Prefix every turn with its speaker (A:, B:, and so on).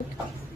A: Bye.